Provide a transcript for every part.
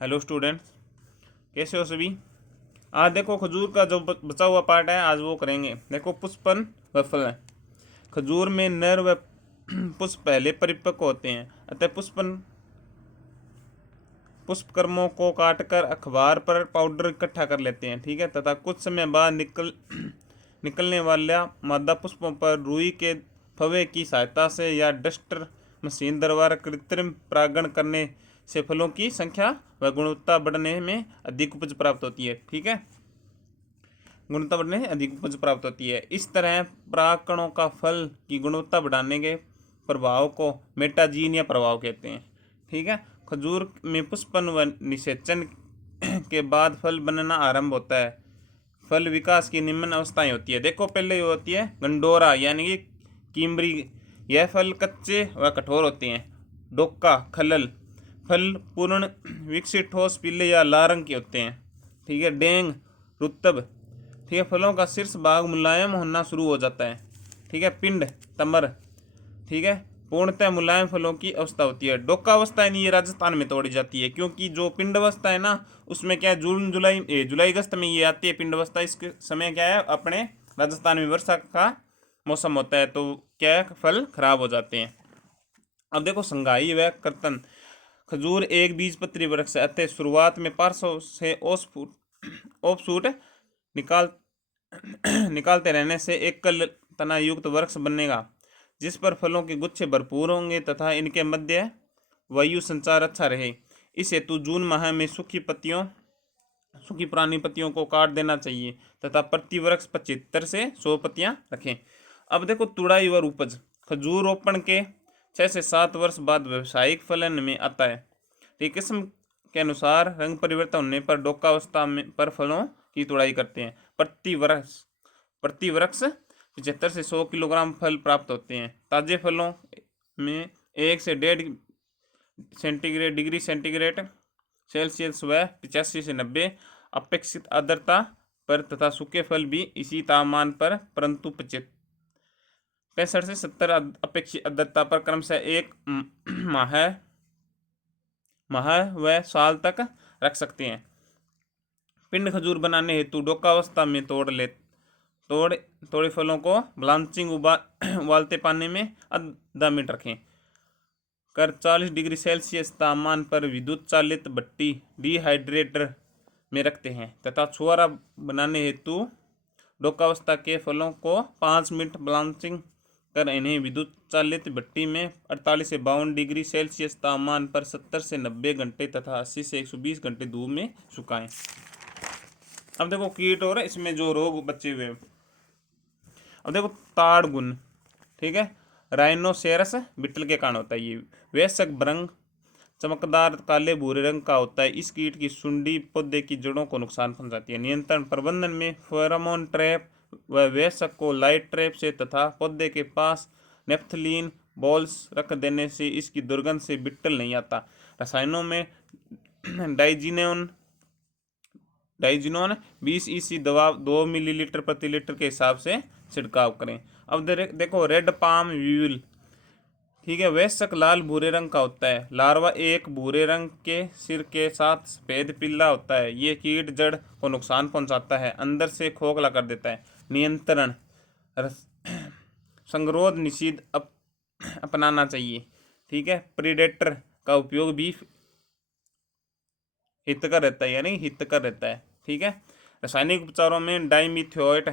Hello students, कैसे हो सभी। आज देखो खजूर का जो बचा हुआ पार्ट है आज वो करेंगे। देखो पुष्पन व फलन। खजूर में नर व पुष्प पहले परिपक्व होते हैं, अतः पुष्पकर्मों को काटकर अखबार पर पाउडर इकट्ठा कर लेते हैं, ठीक है। तथा कुछ समय बाद निकलने वाला मादा पुष्पों पर रुई के फवे की सहायता से या डस्टर मशीन द्वारा कृत्रिम परागण करने से फलों की संख्या व गुणवत्ता बढ़ने में अधिक उपज प्राप्त होती है, ठीक है। गुणवत्ता बढ़ने से अधिक उपज प्राप्त होती है। इस तरह परागकणों का फल की गुणवत्ता बढ़ाने के प्रभाव को मेटाजीन या प्रभाव कहते हैं, ठीक है। खजूर में पुष्पन व निषेचन के बाद फल बनना आरंभ होता है। फल विकास की निम्न अवस्थाएं होती है। देखो पहले ये होती है गंडोरा यानी कि कीमरी। यह फल कच्चे व कठोर होते हैं। डोका खलल, फल पूर्ण विकसित ठोस पीले या लाल रंग के होते हैं, ठीक है। डेंग रुतब, ठीक है, फलों का शीर्ष भाग मुलायम होना शुरू हो जाता है, ठीक है। पिंड तमर, ठीक है, पूर्णतः मुलायम फलों की अवस्था होती है। डोका अवस्था यानी ये राजस्थान में तोड़ी जाती है, क्योंकि जो पिंड अवस्था है ना उसमें क्या है, जून जुलाई जुलाई अगस्त में ये आती है पिंड अवस्था। इसके समय क्या है, अपने राजस्थान में वर्षा का मौसम होता है, तो क्या है, फल खराब हो जाते हैं। अब देखो संघाई व कर्तन। खजूर एक बीजपत्री वृक्ष है, अतः शुरुआत में पार्श्व से ओपसूट निकाल निकालते रहने से एक कल तना युक्त वृक्ष बनेगा, जिस पर फलों के गुच्छे भरपूर होंगे तथा इनके मध्य वायु संचार अच्छा रहे। इस हेतु जून माह में सूखी पुरानी पत्तियों को काट देना चाहिए तथा प्रति वृक्ष 75 से 100 पत्तियां रखें। अब देखो तुड़ाई व उपज। खजूर रोपण के 6 से 7 वर्ष बाद व्यावसायिक फलन में आता है। एक किस्म के अनुसार रंग परिवर्तन होने पर डोकावस्था में पर फलों की तुड़ाई करते हैं। प्रति वृक्ष 75 से 100 किलोग्राम फल प्राप्त होते हैं। ताजे फलों में 1 से 1.5 डिग्री सेंटीग्रेड सेल्सियस व 85 से 90 अपेक्षित आर्द्रता पर तथा सूखे फल भी इसी तापमान पर परंतु 65 से 70 अपेक्षित आर्द्रता पर क्रमशः एक माह व साल तक रख सकते हैं। पिंड खजूर बनाने हेतु डोकावस्था में तोड़े फलों को ब्लांचिंग उबालते पानी में आधा मिनट रखें कर 40 डिग्री सेल्सियस तापमान पर विद्युत चालित भट्टी डिहाइड्रेटर में रखते हैं तथा छुआरा बनाने हेतु डोकावस्था के फलों को 5 मिनट ब्लांचिंग कर इन्हें विद्युत चालित भट्टी में 48 से 52 डिग्री सेल्सियस तापमान पर 70 से 90 घंटे तथा 80 से 120 घंटे धूप में सुखाएं। अब देखो कीट और इसमें जो रोग बचे हुए। अब देखो ताड़ गुण, ठीक है, राइनोसेरस बिटल के कारण होता है। ये वयस्क भ्रंग चमकदार काले भूरे रंग का होता है। इस कीट की सुंडी पौधे की जड़ों को नुकसान पहुंचाती है। नियंत्रण प्रबंधन में फेरोमोन ट्रैप व वयस्क को लाइट ट्रैप से तथा पौधे के पास नेफ्थलीन बॉल्स रख देने से इसकी दुर्गंध से बिट्टल नहीं आता। रसायनों में डाइजिनोन 20 ईसी दवा 2 मिलीलीटर प्रति लीटर के हिसाब से छिड़काव करें। अब देखो रेड पाम व्यूल, ठीक है, वयस्क लाल भूरे रंग का होता है। लार्वा एक भूरे रंग के सिर के साथ सफेद पीला होता है। ये कीट जड़ को नुकसान पहुंचाता है, अंदर से खोखला कर देता है। नियंत्रण संगरोध निषेध अपनाना चाहिए, ठीक है। प्रीडेटर का उपयोग भी हितकर रहता है, यानी हितकर रहता है, ठीक है। रासायनिक उपचारों में डाइमिथोएट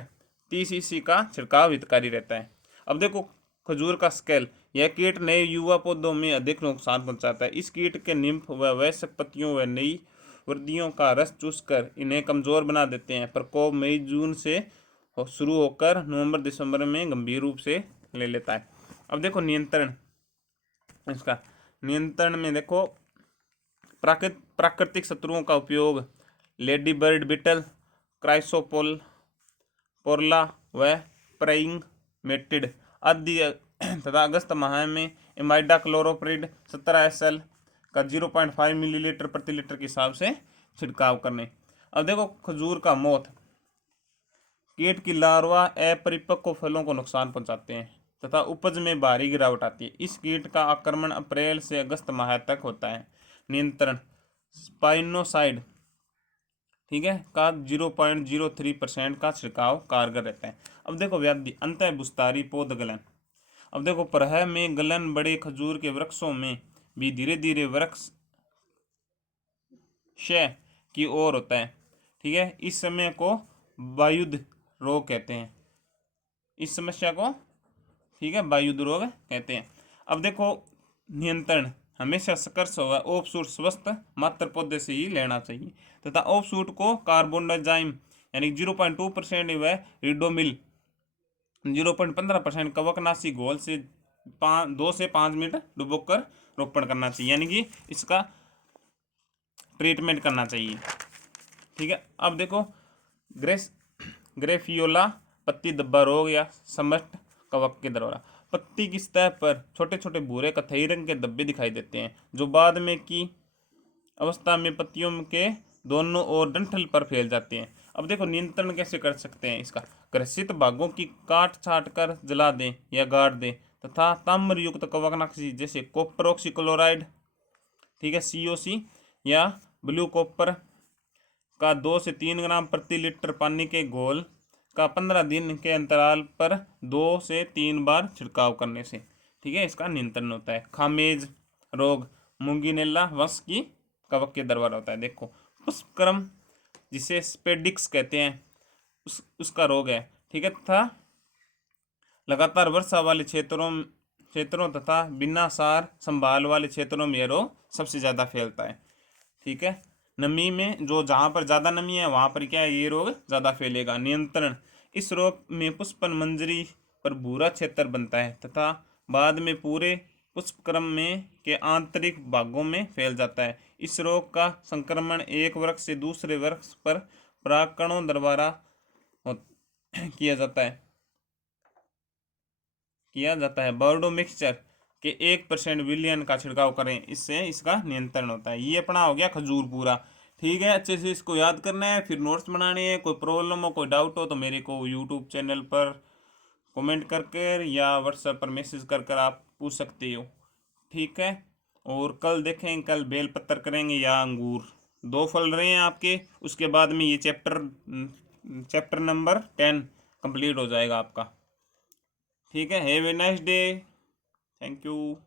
30 ईसी का छिड़काव हितकारी रहता है। अब देखो खजूर का स्केल। यह कीट नए युवा पौधों में अधिक नुकसान पहुंचाता है। इस कीट के निम्फ व वयस्क पत्तियों व नई वृद्धियों का रस चूसकर इन्हें कमजोर बना देते हैं। प्रकोप मई जून से शुरू होकर नवंबर दिसंबर में गंभीर रूप से ले लेता है। अब देखो नियंत्रण। इसका नियंत्रण में देखो प्राकृतिक शत्रुओं का उपयोग लेडी बर्ड बिटल, क्राइसोपोरला व प्रेइंग मेटिड आदि तथा अगस्त माह में इमाइडा क्लोरोप्रिड 17 SL का 0.5 मिलीलीटर प्रति लीटर के हिसाब से छिड़काव करने। अब देखो खजूर का मौत। कीट की लार्वा अपरिपक्व फलों को नुकसान पहुंचाते हैं तथा उपज में भारी गिरावट आती है। इस कीट का आक्रमण अप्रैल से अगस्त माह तक होता है। नियंत्रण स्पाइनोसाइड, ठीक है, का 0.03% का छिड़काव कारगर रहता है। अब देखो व्याधि अंतः भूस्तारी पौध गलन। अब देखो प्रह में गलन बड़े खजूर के वृक्षों में भी धीरे धीरे वृक्ष क्षय की ओर होता है, ठीक है। इस समय को वायुद रोग कहते हैं, इस समस्या को, ठीक है, वायुद रोग कहते हैं। अब देखो नियंत्रण हमेशा सकर्ष होगा, ऑफशूट स्वस्थ मात्र पौधे से ही लेना चाहिए तथा ऑफशूट को कार्बोडाइजाइम यानी 0.2% व रिडोमिल 0.15% कवकनाशी घोल से 2 से 5 मिनट डुबोकर रोपण करना चाहिए, यानी कि इसका ट्रीटमेंट करना चाहिए, ठीक है। अब देखो ग्रेफियोला पत्ती धब्बा रोग या समष्ट कवक के दौरा। पत्ती की सतह पर छोटे छोटे भूरे कथई रंग के धब्बे दिखाई देते हैं जो बाद में की अवस्था में पत्तियों के दोनों ओर डंठल पर फैल जाते हैं। अब देखो नियंत्रण कैसे कर सकते हैं इसका। ग्रसित भागों की काट छाट कर जला दें या गाड़ दें तथा ताम्र युक्त कवकनाशी जैसे कॉपर ऑक्सीक्लोराइड, ठीक है, COC या ब्लू कॉपर का 2 से 3 ग्राम प्रति लीटर पानी के घोल का 15 दिन के अंतराल पर 2 से 3 बार छिड़काव करने से, ठीक है, इसका नियंत्रण होता है। खामेज रोग मुंगीनेला वंश की कवक के दरबार होता है। देखो पुष्पक्रम जिसे स्पेडिक्स कहते हैं उसका रोग है, ठीक है, तथा लगातार वर्षा वाले क्षेत्रों तथा बिना सार संभाल वाले क्षेत्रों में यह रोग सबसे ज़्यादा फैलता है, ठीक है। नमी में जो जहाँ पर ज़्यादा नमी है वहाँ पर क्या है, ये रोग ज़्यादा फैलेगा। नियंत्रण इस रोग में पुष्पन मंजरी पर भूरा क्षेत्र बनता है तथा बाद में पूरे पुष्पक्रम में के आंतरिक भागों में फैल जाता है। इस रोग का संक्रमण एक वृक्ष से दूसरे वृक्ष पर परागकणों द्वारा किया जाता है। बर्डो मिक्सचर के 1% विलियन का छिड़काव करें, इससे इसका नियंत्रण होता है। ये अपना हो गया खजूर पूरा, ठीक है। अच्छे से इसको याद करना है, फिर नोट्स बनाने हैं। कोई प्रॉब्लम हो, कोई डाउट हो तो मेरे को यूट्यूब चैनल पर कमेंट करके या व्हाट्सएप पर मैसेज कर आप पूछ सकते हो, ठीक है। और कल देखें, कल बेल पत्तर करेंगे या अंगूर, 2 फल रहे हैं आपके। उसके बाद में ये चैप्टर नंबर 10 कंप्लीट हो जाएगा आपका, ठीक है। Have a nice day, thank you.